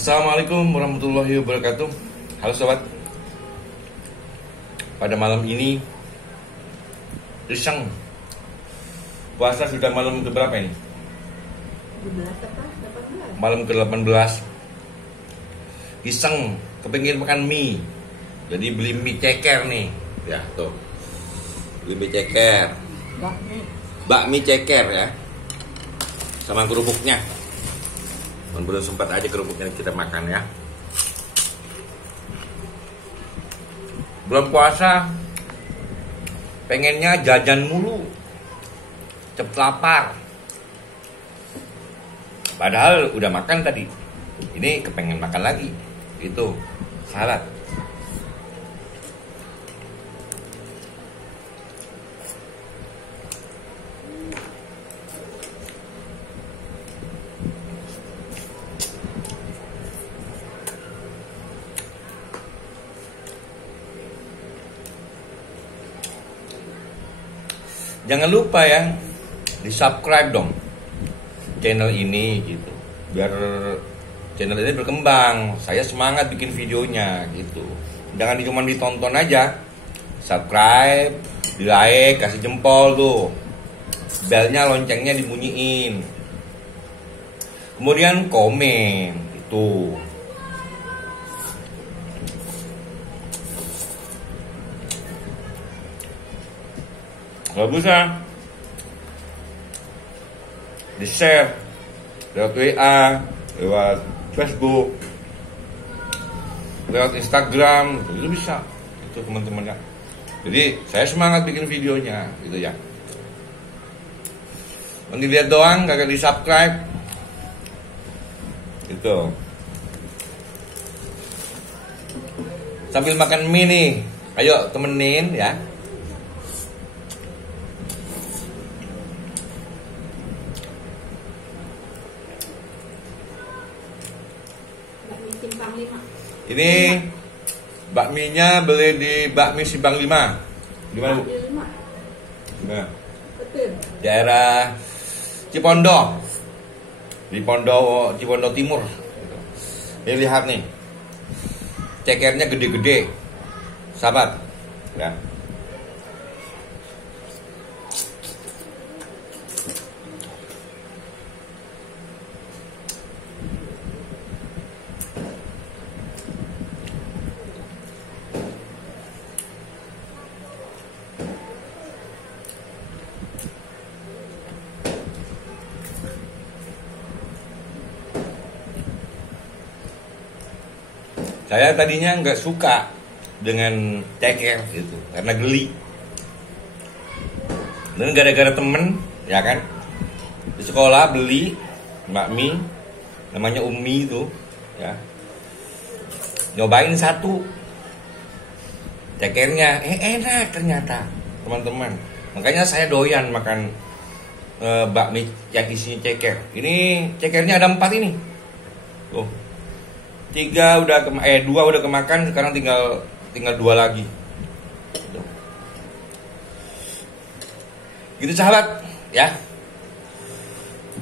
Assalamualaikum warahmatullahi wabarakatuh. Halo sobat. Pada malam ini iseng. Puasa sudah malam ke berapa ini? 18. Malam ke-18. Iseng, kepengin makan mie. Jadi beli mie ceker nih. Ya, tuh. Beli mie ceker. Bakmi ceker ya. Sama kerupuknya. Belum sempat aja kerupuknya kita makan ya. Belum puasa, pengennya jajan mulu, cepet lapar. Padahal udah makan tadi. Ini kepengen makan lagi. Itu salad. Jangan lupa ya, di-subscribe dong channel ini gitu. Biar channel ini berkembang, saya semangat bikin videonya gitu. Jangan cuma ditonton aja. Subscribe, di-like, kasih jempol tuh. Belnya, loncengnya dibunyiin. Kemudian komen itu. Kalau bisa di-share lewat WA, lewat Facebook, lewat Instagram, itu bisa. Itu teman-teman ya. Jadi saya semangat bikin videonya gitu ya. Nanti lihat doang, kagak di-subscribe. Itu. Sambil makan mie nih. Ayo temenin ya. Ini bakminya beli di Bakmi Simpang 5. Di mana, Bu? Nah, Betul. daerah Cipondo. Di Cipondo Timur. Ini lihat nih. Cekernya gede-gede. Sahabat. Ya. Saya tadinya nggak suka dengan ceker gitu, karena geli. Dan gara-gara temen, ya kan, di sekolah beli bakmi, namanya Umi itu, ya, nyobain satu, cekernya, enak ternyata, teman-teman. Makanya saya doyan makan bakmi yang isinya ceker. Ini cekernya ada 4 ini, tuh. 2 udah kemakan, sekarang tinggal 2 lagi. Gitu sahabat, ya.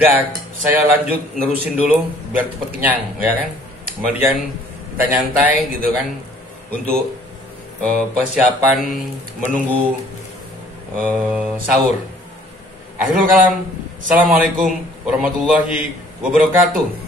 Udah, saya lanjut nerusin dulu biar cepet kenyang, ya kan. Kemudian kita nyantai gitu kan untuk persiapan menunggu sahur. Akhirul kalam, assalamualaikum warahmatullahi wabarakatuh.